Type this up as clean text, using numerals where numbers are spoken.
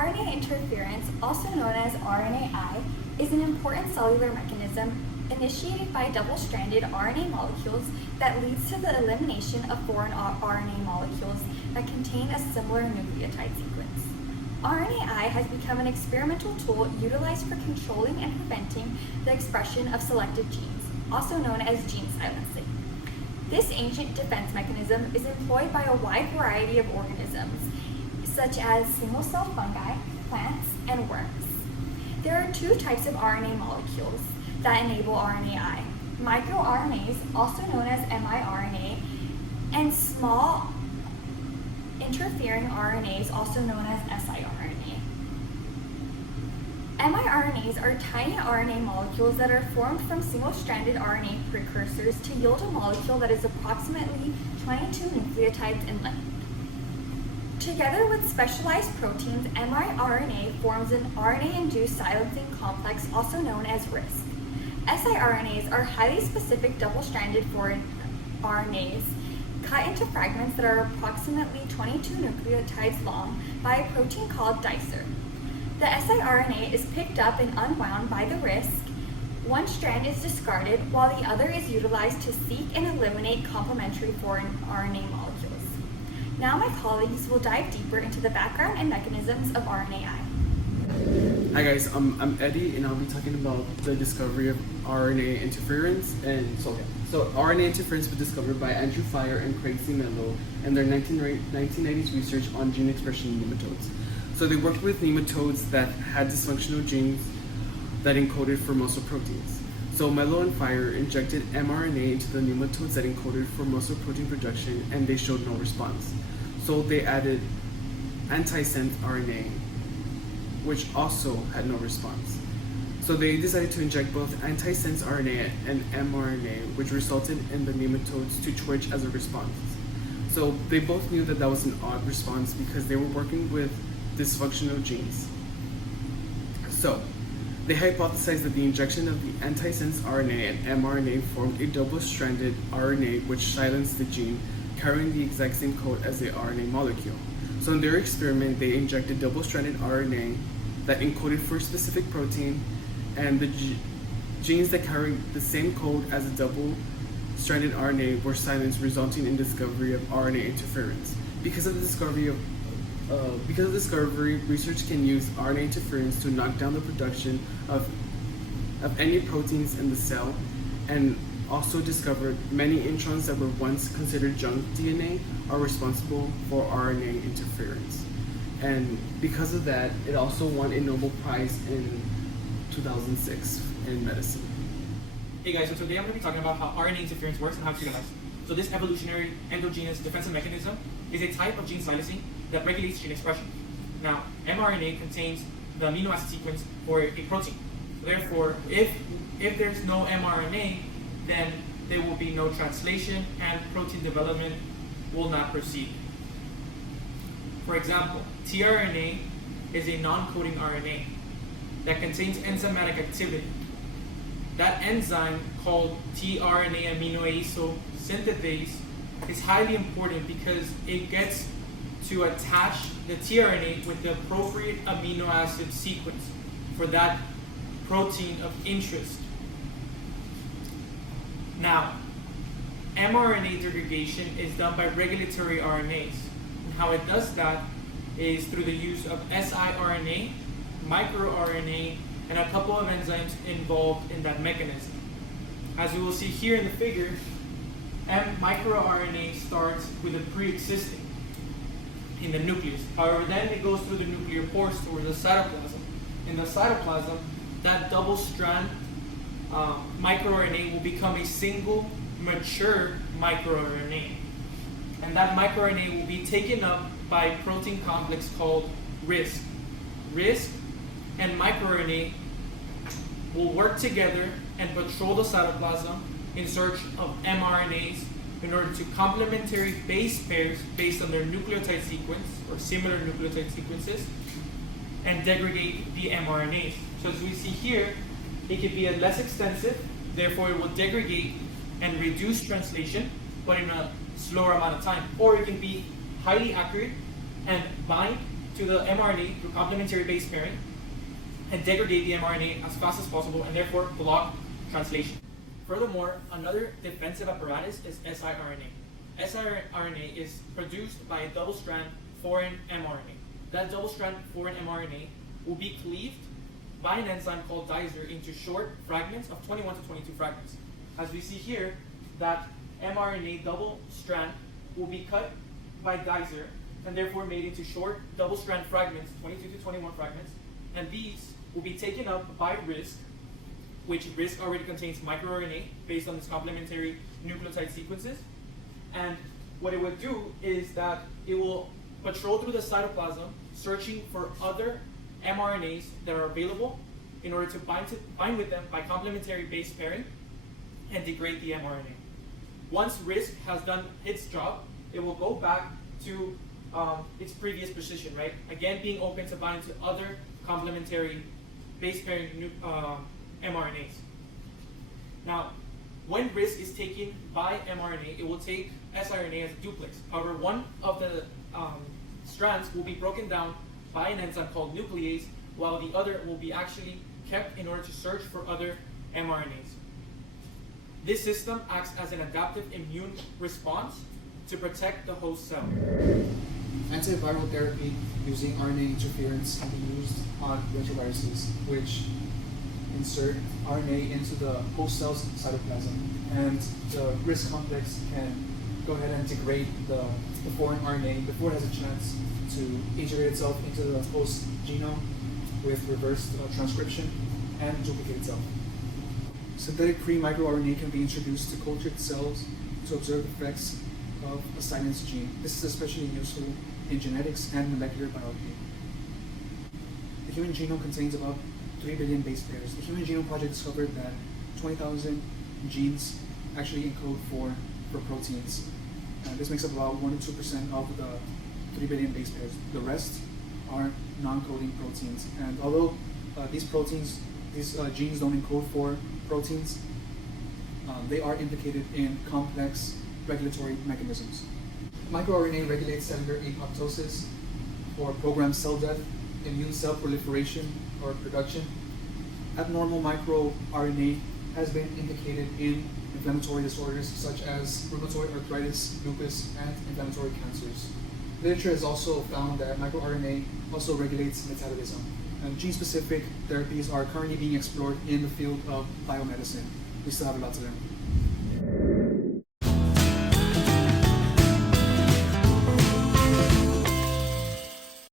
RNA interference, also known as RNAi, is an important cellular mechanism initiated by double-stranded RNA molecules that leads to the elimination of foreign RNA molecules that contain a similar nucleotide sequence. RNAi has become an experimental tool utilized for controlling and preventing the expression of selected genes, also known as gene silencing. This ancient defense mechanism is employed by a wide variety of organisms, such as single-cell fungi, plants, and worms. There are two types of RNA molecules that enable RNAi: microRNAs, also known as miRNA, and small interfering RNAs, also known as siRNA. miRNAs are tiny RNA molecules that are formed from single-stranded RNA precursors to yield a molecule that is approximately 22 nucleotides in length. Together with specialized proteins, miRNA forms an RNA-induced silencing complex, also known as RISC. siRNAs are highly specific double-stranded foreign RNAs cut into fragments that are approximately 22 nucleotides long by a protein called dicer. The siRNA is picked up and unwound by the RISC. One strand is discarded while the other is utilized to seek and eliminate complementary foreign RNA molecules. Now my colleagues will dive deeper into the background and mechanisms of RNAi. Hi guys, I'm Eddie and I'll be talking about the discovery of RNA interference. So RNA interference was discovered by Andrew Fire and Craig C. Mello in their 1990s research on gene expression in nematodes. So they worked with nematodes that had dysfunctional genes that encoded for muscle proteins. So Mello and Fire injected mRNA into the nematodes that encoded for muscle protein production, and they showed no response. So they added antisense RNA, which also had no response. So they decided to inject both antisense RNA and mRNA, which resulted in the nematodes to twitch as a response. So they both knew that that was an odd response because they were working with dysfunctional genes. So they hypothesized that the injection of the antisense RNA and mRNA formed a double-stranded RNA which silenced the gene carrying the exact same code as the RNA molecule. So in their experiment, they injected double-stranded RNA that encoded for a specific protein, and the genes that carried the same code as a double-stranded RNA were silenced, resulting in discovery of RNA interference. Because of the discovery, research can use RNA interference to knock down the production of any proteins in the cell, and also discovered many introns that were once considered junk DNA are responsible for RNA interference. And because of that, it also won a Nobel Prize in 2006 in medicine. Hey guys, so today I'm going to be talking about how RNA interference works and how it's utilized. So this evolutionary endogenous defensive mechanism is a type of gene silencing that regulates gene expression. Now, mRNA contains the amino acid sequence for a protein. Therefore, if there's no mRNA, then there will be no translation and protein development will not proceed. For example, tRNA is a non-coding RNA that contains enzymatic activity. That enzyme, called tRNA aminoacyl synthetase, is highly important because it gets to attach the tRNA with the appropriate amino acid sequence for that protein of interest. Now, mRNA degradation is done by regulatory RNAs. And how it does that is through the use of siRNA, microRNA, and a couple of enzymes involved in that mechanism. As we will see here in the figure, microRNA starts with a pre-existing in the nucleus. However, then it goes through the nuclear pores towards the cytoplasm. In the cytoplasm, that double strand microRNA will become a single mature microRNA. And that microRNA will be taken up by a protein complex called RISC. RISC and microRNA will work together and patrol the cytoplasm in search of mRNAs in order to complementary base pairs based on their nucleotide sequence or similar nucleotide sequences and degrade the mRNAs. So as we see here, it can be a less extensive, therefore it will degrade and reduce translation, but in a slower amount of time. Or it can be highly accurate and bind to the mRNA through complementary base pairing and degrade the mRNA as fast as possible and therefore block translation. Furthermore, another defensive apparatus is siRNA. siRNA is produced by a double-strand foreign mRNA. That double-strand foreign mRNA will be cleaved by an enzyme called dicer into short fragments of 21 to 22 fragments. As we see here, that mRNA double-strand will be cut by dicer and therefore made into short double-strand fragments, 22 to 21 fragments, and these will be taken up by RISC, which RISC already contains microRNA based on its complementary nucleotide sequences. And what it would do is that it will patrol through the cytoplasm, searching for other mRNAs that are available in order to bind with them by complementary base pairing and degrade the mRNA. Once RISC has done its job, it will go back to its previous position, right? Again, being open to bind to other complementary base pairing mRNAs. Now, when RISC is taken by mRNA, it will take siRNA as a duplex. However, one of the strands will be broken down by an enzyme called nuclease, while the other will be actually kept in order to search for other mRNAs. This system acts as an adaptive immune response to protect the host cell. Antiviral therapy using RNA interference can be used on retroviruses, which insert RNA into the host cell's cytoplasm, and the RISC complex can go ahead and degrade the foreign RNA before it has a chance to integrate itself into the host genome with reverse transcription and duplicate itself. Synthetic pre-microRNA can be introduced to cultured cells to observe effects of a silenced gene. This is especially useful in genetics and molecular biology. The human genome contains about 3 billion base pairs. The Human Genome Project discovered that 20,000 genes actually encode for proteins. This makes up about 1 to 2% of the 3 billion base pairs. The rest are non-coding proteins. And although these genes don't encode for proteins, they are implicated in complex regulatory mechanisms. MicroRNA regulates cellular apoptosis or programmed cell death, immune cell proliferation or production. Abnormal microRNA has been indicated in inflammatory disorders such as rheumatoid arthritis, lupus, and inflammatory cancers. Literature has also found that microRNA also regulates metabolism. And gene-specific therapies are currently being explored in the field of biomedicine. We still have a lot to learn.